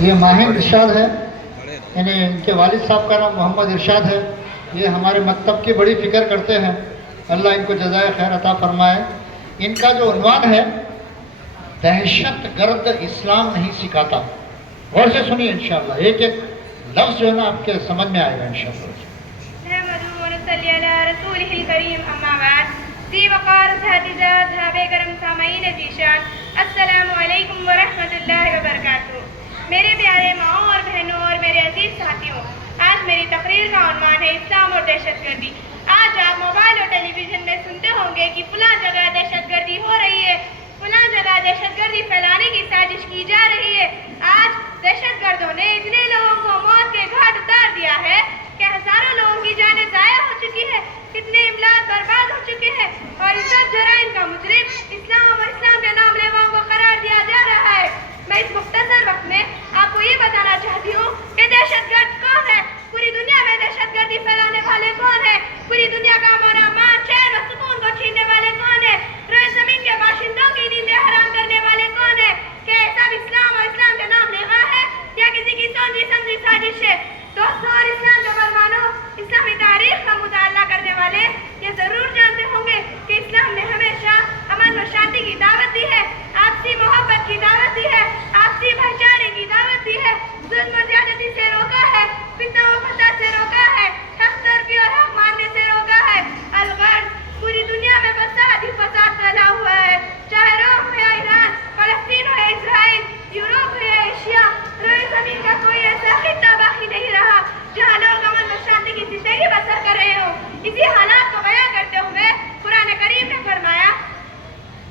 یہ ماہند ارشاد ہے، یعنی ان کے والد صاحب کا نام محمد ارشاد ہے. یہ ہمارے مکتب کی بڑی فکر کرتے ہیں، اللہ ان کو جزائے خیر عطا فرمائے. ان کا جو عنوان ہے دہشت گرد اسلام نہیں سکھاتا. غور سے سنیے انشاءاللہ، ایک ایک لفظ جو ہے نا آپ کے سمجھ میں آئے گا انشاءاللہ. نحمده ونصلي على رسوله الكريم اما بعد. ذی وقار اساتذہ، اصحاب کرم، سامعین ذیشان، السلام علیکم ورحمۃ اللہ وبرکاتہ. میرے پیارے ماؤں اور بہنوں اور میرے عزیز ساتھیوں، آج میری تقریر کا عنوان ہے اسلام اور دہشت گردی. آج آپ موبائل اور ٹیلی ویژن میں سنتے ہوں گے کہ فلاں جگہ دہشت گردی ہو رہی ہے، فلاں جگہ دہشت گردی پھیلانے کی سازش کی جا رہی ہے. آج دہشت گردوں نے اتنے لوگوں کو موت کے گھاٹ اتار دیا ہے کہ ہزاروں لوگوں کی جانیں ضائع ہو چکی ہے، کتنے املاک برباد ہو چکے ہیں، اور اس سب جرائم کا مجرم اسلام اور اسلام کے نام لیواؤں کو قرار دیا جا رہا ہے. میں اس مختصر وقت میں آپ کو یہ بتانا چاہتی ہوں کہ دہشت گرد کون ہے، پوری دنیا میں دہشت گردی پھیلانے والے کون ہیں، پوری دنیا کا امن و امان، چین و سکون کو چھیننے والے کون ہیں، روئے زمین کے باشندوں کی نیندیں حرام کرنے والے کون ہیں. کہ سب اسلام اور اسلام کے نام لیوا ہے یا کسی کی سوچی سمجھی سازش ہے؟ دوستوں اور اسلام کے فرمانوں، اسلامی تاریخ کا مطالعہ کرنے والے یہ ضرور جانتے ہوں گے کہ اسلام نے ہمیشہ امن و شانتی کی دعوت دی ہے، آپسی محبت کی دعوت دی ہے، آپسی بھائی چارے کی دعوت دی ہے، ظلم و زیادتی سے روکا ہے، فتنہ و فساد سے روکا ہے، حق تربی اور حق ماننے سے روکا ہے. الغرض پوری دنیا میں فساد ہی فساد پھیلا ہوا ہے، چاہے روم ہو یا ایران، فلسطین ہو یا اسرائیل، یوروپ ہو یا ایشیا، روئے زمین کا کوئی ایسا خطہ باقی نہیں رہا جہاں لوگ امن و شانتی کی زندگی بسر کر رہے ہوں. اسی حالات کو بیان کرتے ہوئے قرآن کریم نے فرمایا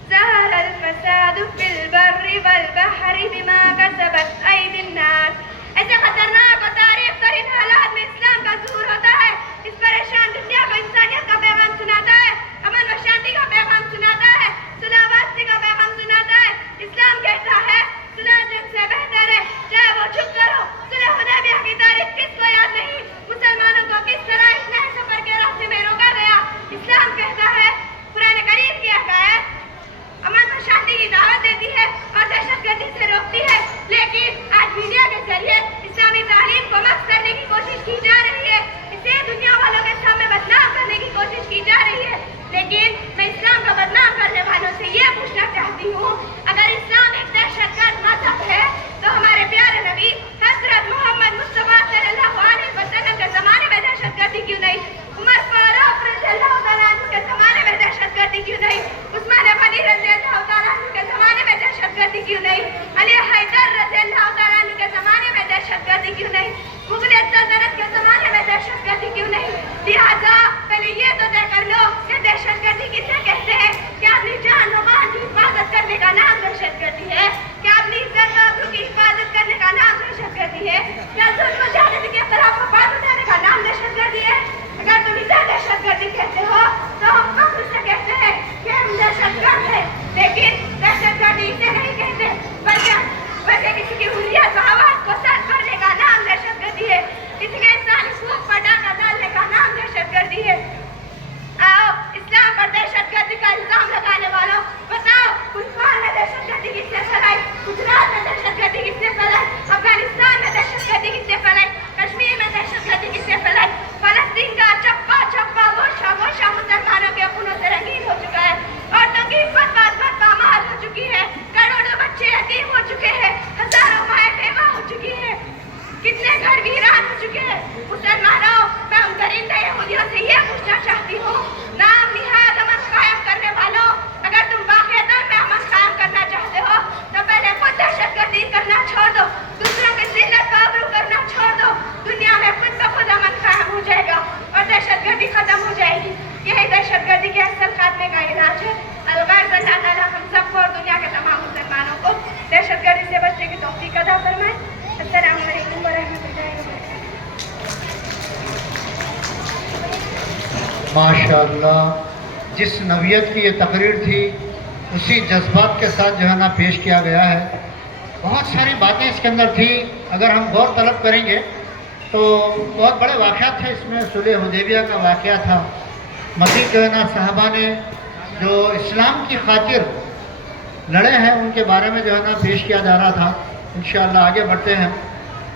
ظہر الفساد فی البر والبحر بما کسبت ایدی الناس. ایسے خطرناک اور تاریخ ترین حالات میں اسلام کا ظہور ہوتا ہے، اس پریشان دنیا کو انسانیت کا پیغام سناتا ہے، امن و شانتی کا پیغام سناتا ہے، صلح بازی کا پیغام سناتا ہے. اسلام کہتا ہے صلح جنگ سے بہتر ہے، چاہے وہ چھپ کر ہو. صلح حدیبیہ کی تاریخ کس کو یاد نہیں، مسلمانوں کو کس طرح اس نئے سفر کے راستے میں روکا گیا. اسلام کہتا ہے قرآن کریم کی حکایت امن و شانتی کی دعوت دیتی ہے اور دہشت گردی سے روکتی ہے، لیکن آج میڈیا کے ذریعے اسلامی تعلیم کو مخص کرنے کی کوشش کی جا رہی ہے، اسے دنیا والوں کے سامنے بدنام کرنے کی کوشش کی جا رہی ہے. لیکن میں اسلام کو بدنام کرنے والوں سے یہ پوچھنا چاہتی ہوں، اگر اسلام ایک دہشت گرد مذہب ہے تو ہمارے پیارے نبی حضرت محمد مصطفیٰ صلی اللہ علیہ وسلم کے زمانے میں دہشت گردی کیوں نہیں، عمر فاروق رضی اللہ تعالیٰ عنہ کے زمانے میں دہشت گردی کیوں نہیں، عثمان غنی رضی اللہ تعالیٰ عنہ کے زمانے میں دہشت گردی کیوں نہیں، علی حیدر رضی اللہ تعالیٰ عنہ کے زمانے میں دہشت گردی کیوں نہیں، مغل سلطنت کے زمانے میں دہشت گردی کیوں نہیں. لہٰذا پہلے یہ تو طے کر لو کہ دہشت گردی کسے کہتے ہیں. کیا اپنی جان و مال کی حفاظت کرنے کا نام دہشت گردی ہے؟ کیا اپنی عزت و آبرو کی حفاظت کرنے کا نام دہشت گردی ہے؟ کیا ظلم و زیادتی کے خلاف آواز اٹھانے کا نام دہشت گردی ہے؟ اگر تم اسے دہشت گردی کہتے ہو تو ہم فخر سے کہتے ہیں کہ ہم دہشت گرد ہیں، لیکن دہشت گردی اسے نہیں کہتے، بلکہ کسی کی حریت و آواز کو سر کرنے کا نام دہشت گردی ہے، کسی کے انسانی حقوق پر ڈاکہ ڈالنے کا نام دہشت گردی ہے. آؤ اسلام پر دہشت گردی کا الزام لگانے والوں بتاؤ، گلفان میں دہشت گردی کس نے پھیلائی، گجرات میں دہشت گردی کس نے پھیلائی، افغانستان میں دہشت گردی کس نے پھیلائی، کشمیر میں دہشت گردی کس نے پھیلائی. فلسطین کا چپا چپا گوشہ گوشہ مسلمانوں کے خونوں سے رنگین ہو چکا ہے، عورتوں کی عفت بد پامال ہو چکی ہے، کروڑوں بچے یتیم ہو چکے ہیں، ہزاروں مائیں بیوہ ہو چکی ہیں، کتنے گھر ویران ہو چکے ہیں. مسلمانوں، میں ان درندہ یہودیوں سے یہ پوچھنا چاہتی ہوں، نام نہاد امن قائم کرنے والوں، اگر تم واقعتاً میں امن قائم کرنا چاہتے ہو تو پہلے خود دہشت گردی کرنا چھوڑ دو، دوسروں کی ذلت کا آبرو کرنا چھوڑ دو، دنیا میں خود بخود امن قائم ہو جائے گا اور دہشت گردی ختم ہو جائے گی. یہی دہشت گردی کے اصل خاتمے کا علاج ہے. الغرض اللہ تعالیٰ ہم سب کو اور دنیا کے تمام مسلمانوں کو دہشت گردی سے بچنے کی توفیق عطا فرمائے. السلام علیکم ورحمۃ اللہ وبرکاتہ. ماشاءاللہ، جس نوعیت کی یہ تقریر تھی اسی جذبات کے ساتھ جو ہے نا پیش کیا گیا ہے. بہت ساری باتیں اس کے اندر تھی، اگر ہم غور طلب کریں گے تو بہت بڑے واقعات تھے اس میں. صلح حدیبیہ کا واقعہ تھا، مزید جو ہے نا صحابہ نے جو اسلام کی خاطر لڑے ہیں ان کے بارے میں جو ہے نا پیش کیا جا رہا تھا. انشاءاللہ آگے بڑھتے ہیں.